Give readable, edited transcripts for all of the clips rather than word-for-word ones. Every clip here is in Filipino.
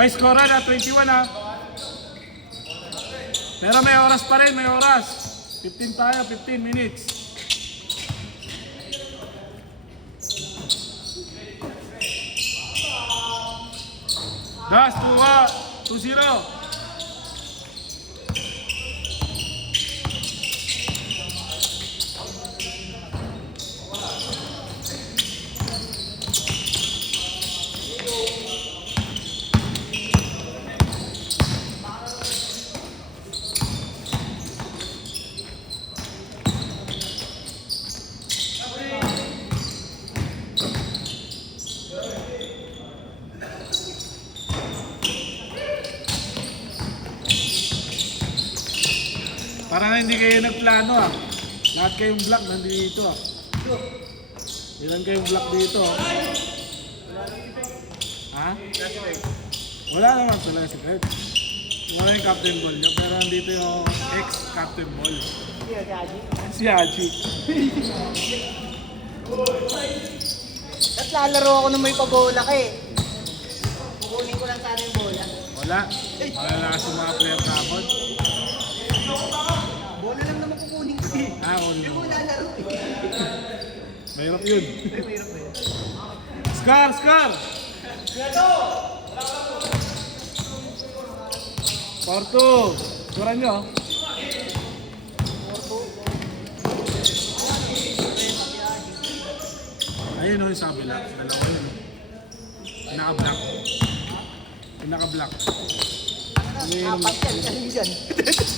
Ay, score na 21 ha. Pero may oras pa rin, may oras. 15 tayo, 15 minutes. Das, 2-0. Parang hindi kayo nagplano ah. Lahat kayong block nandito ah. Ilan kayong block dito ah. Ha? Wala naman sila si Fred. Wala yung captain ball nyo, pero nandito yung ex-captain ball. Si Haji. At lalaro ako ng may pabola ka eh. Kukunin ko lang sana yung bola. Wala. Wala na kasi mga player kapon. Bola lang naman kukunin ko eh. Ah, wala. Hindi ko lalaro eh. Mahirap yun. Mahirap na yun. Scar! Scar! Porto! Suran nyo. Ayun o yung sabi lang. Dalawa yun. Pinaka-block. Pinaka-block. Apat yan, kasi dyan.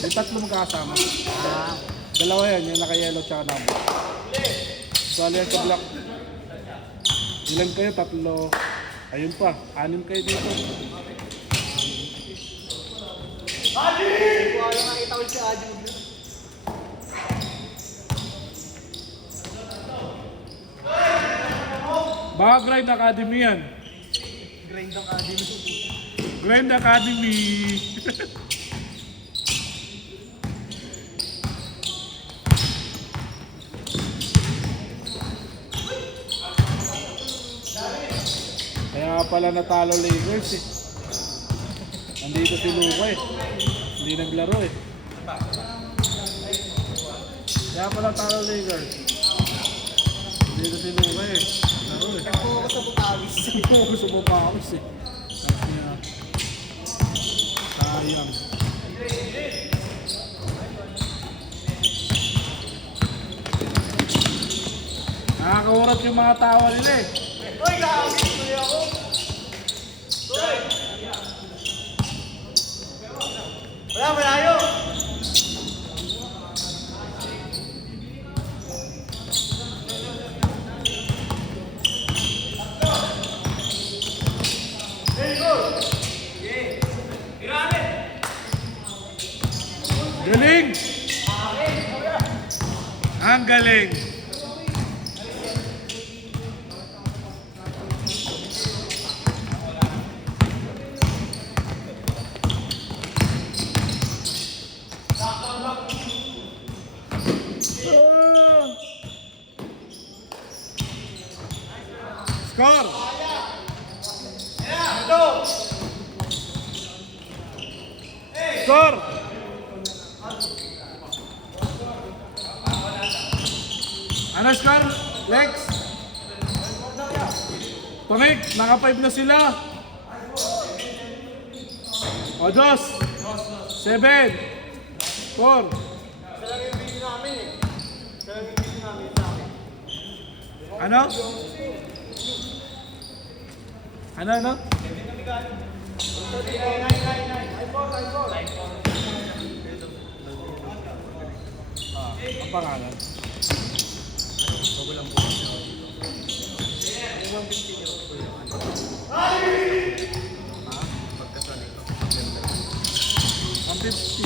Yung tatlo magkakasama. Dalawa yan, yung naka-yellow tsaka number. Sali yan sa block. Ilan kayo? Tatlo. Ayun pa, 6 kayo dito. Adi! Wala nakita ko si Adi. Baka Grind Academy yan. Grind Academy. Grind Academy. Kaya pala natalo Lakers eh. Nandito si Luka eh. Hindi naglaro eh. Kaya pala talo Lakers. Nandito si Luka eh. Laro eh. Nagpo ko sa Bukawis. Nagpo sa Bukawis eh. Sayang. Nakakaurot yung mga tawa nila eh. Uy, nakakit ko ako. Uy! Wala, malayo! Galing! Ang galing! Score! Score! Ano score? Lex? Pamik, naka 5 na sila. O, 2, 7, 4. Ano? Ano? Ang pangalan? Ang 50.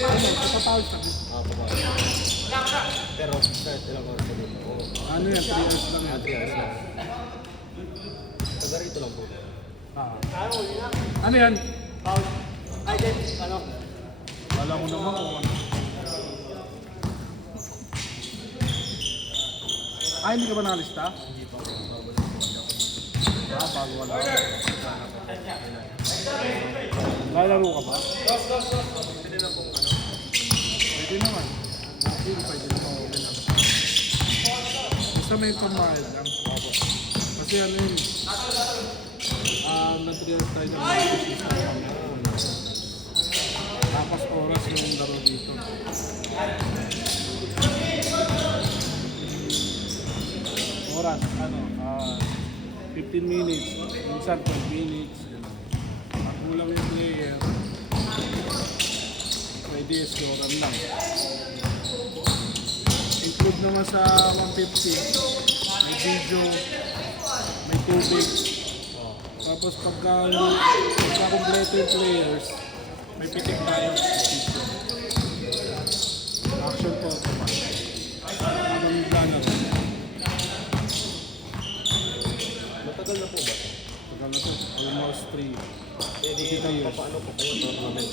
Patatawag sa akin. Pero start ilang oras na din po. Ano yan? 3 hours lang yan. 3 hours lang. Taga rito lang po. Ano yan? Ay, then, ano? Wala mo naman kung ano. Ay, hindi ka ba nakalista? Hindi pa ako Bago wala. Lalaro ka ba? Pwede na pong ano. Pwede naman. Pwede naman. Okay lang. Basta may pamahal lang. Kasi ano yun, nag-real tayo ng mga tapas oras yung laro dito. Oras, 15 minutes, minsan 12 minutes. Pag kulang yung player, pwede scorean lang. Include naman sa 150, may video, may tubig. Tapos pagka kompleto yung players, may pitik tayo. Action photo pa. Habang naglalaro. Matagal na po ba? Tagal na to, almost 3. Pwede na paano po kayo tournament?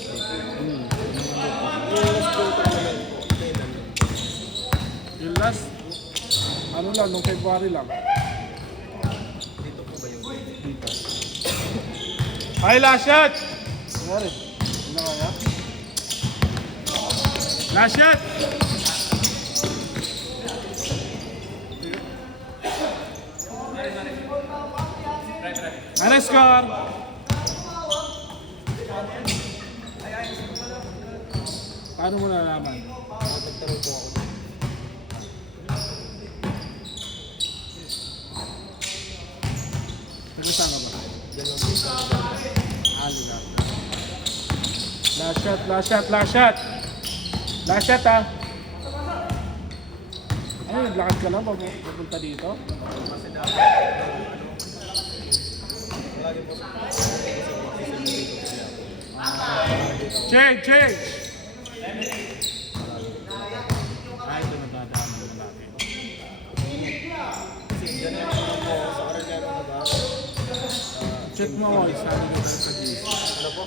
Hmm. Yung last po tournament po, kailan? Yung last, ano lang, nung February lang. Dito po ba yung Dito. Ay, last shot! Nangyari? Hindi na kaya? Last shot! Ano score? Paano mo nalaman? nagtanong po ako? Nagkasama ka ba? Yan lang po sa Ali ka. Last shot, last shot, last shot! Last shot ha! Ay, naglakad ka lang papunta dito? kasi dati. Lagi po Change, change! Ay, ito nadadaan ng lalaki. kasi ganyan po po sa Arellano na ba? Check mo ako, sabi ko tayo sa GC. Ano po?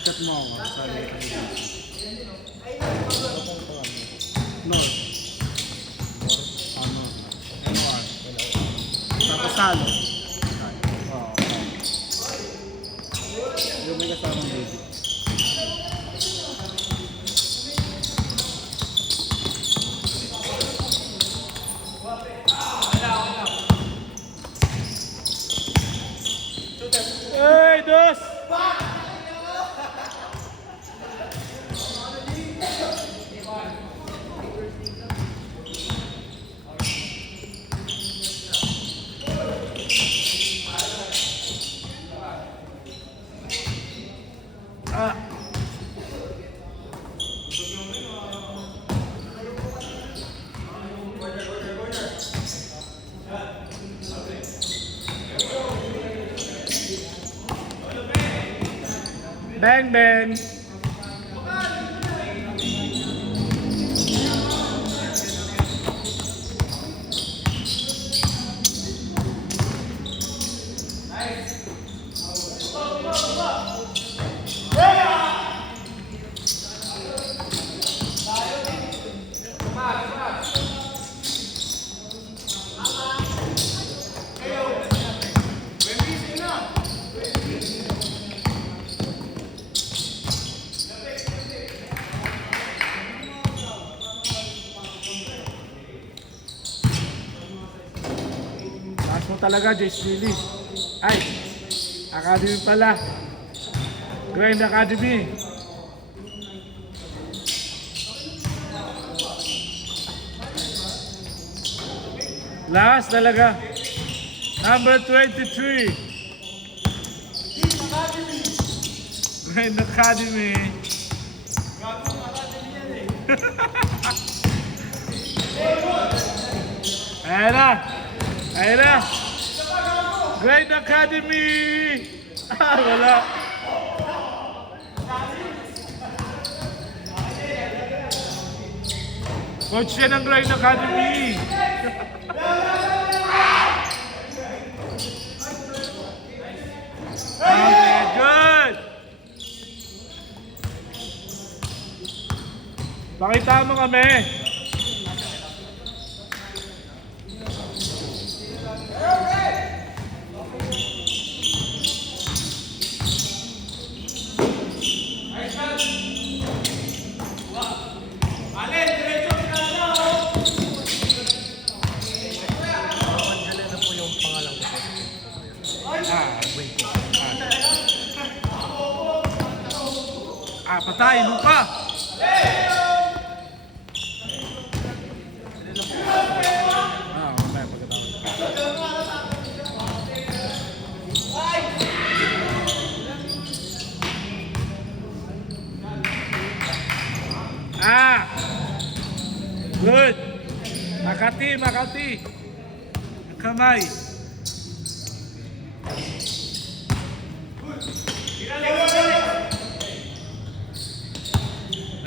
Check mo ako, sabi ko tayo sa GC. Ano pong pangalan? North. Ano? NOR. Tapos salo. Oo. Yung may kasamang baby. Hey, dos! Ah. Bang bang. Taas mo talaga, Jace Lily. Ay, Academy pala. Grind Academy. Last talaga. Number 23. Grind Academy. Ayan na. Ayan na. Grind Academy. Wala. Coach yan ng Grind Academy. Okay, good. Pakita mo kami. Patay, lupa. Mamaya pagkatapos. Good. Makati, Makati. Kamay.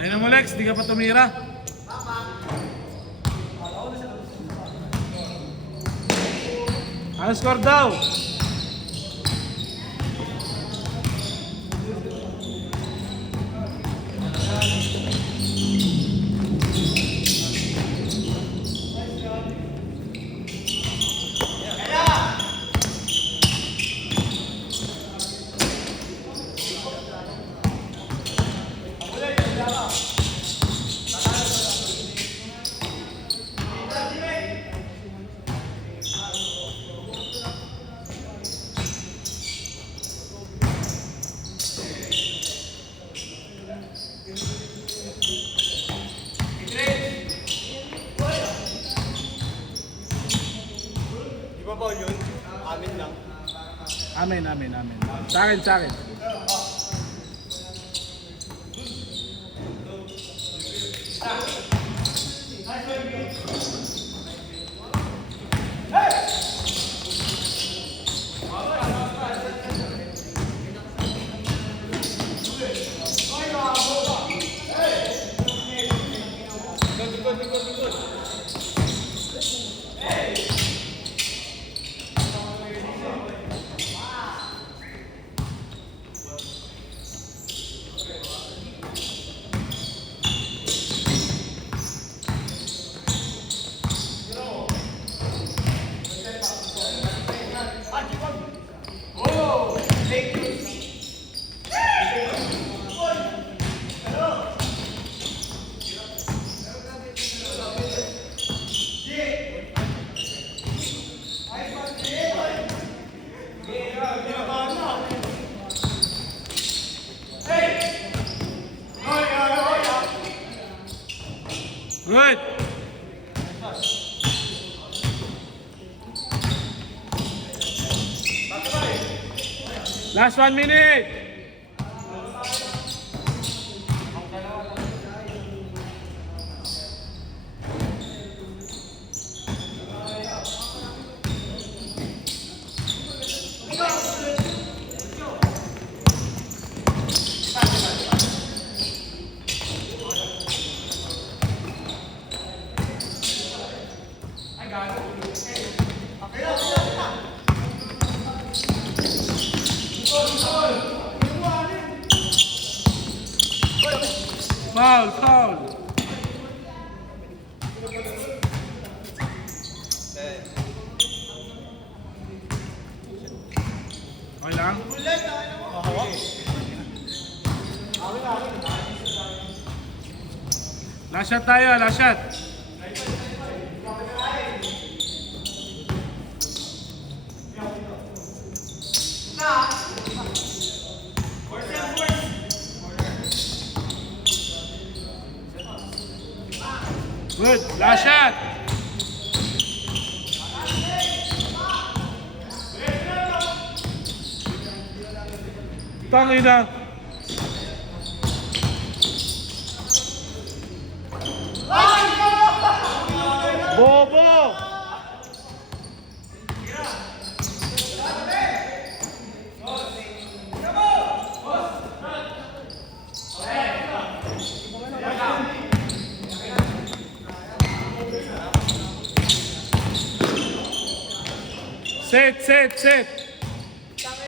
Ayun mo, Lex, di ka pa tumira. Ang score daw? Di ba ba yun? Amin lang. Amen, amen, amen. Sa akin, sa akin. Good. Last 1 minute. Foul, foul. Okay lang? Last shot tayo, last shot. Good, last shot. Tangina. Bobo. Set, set, set.